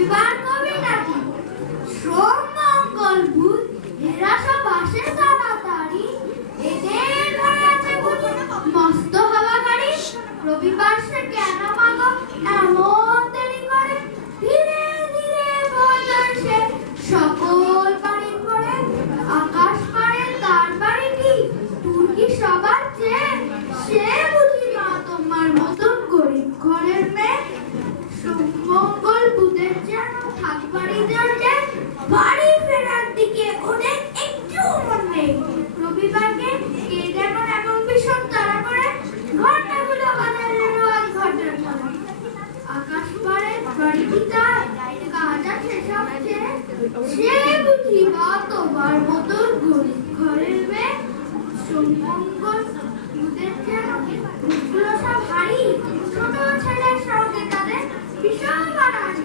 রবিবার কবিতা কি সোম মঙ্গল বুধ এরা সব আসে তাড়াতাড়ি এদের ঘরে আছে বুধ মস্ত হাওয়াকারী রবিবার সে কেন মাগো এমন দেরি করে ধীরে ধীরে বোঝায় সে সকল বাড়ি করে আকাশ পারে তার বাড়ি কি তুর্কি সবার চেয়ে সে বুঝি মা তোমার মতন গরিব ঘরের মেয়ে মঙ্গল বুধের যেন থাক বাড়ি যাচ্ছে বাড়ি ফেরার দিকে ওদের একটু মন নেই রবিবারকে কে যেমন এমন ভীষণ তাড়া করে ঘন্টাগুলো বাজারে রোজ ঘটার পরে আকাশ পারে বাড়িটি তার কাজ আছে সবচেয়ে সে বুঝি বা তোমার মতন গরিব ঘরের মেয়ে মঙ্গল বুধের যেন মুখগুলো সব হারি ছোট ছেলের সঙ্গে তাদের ভীষণ মারামারি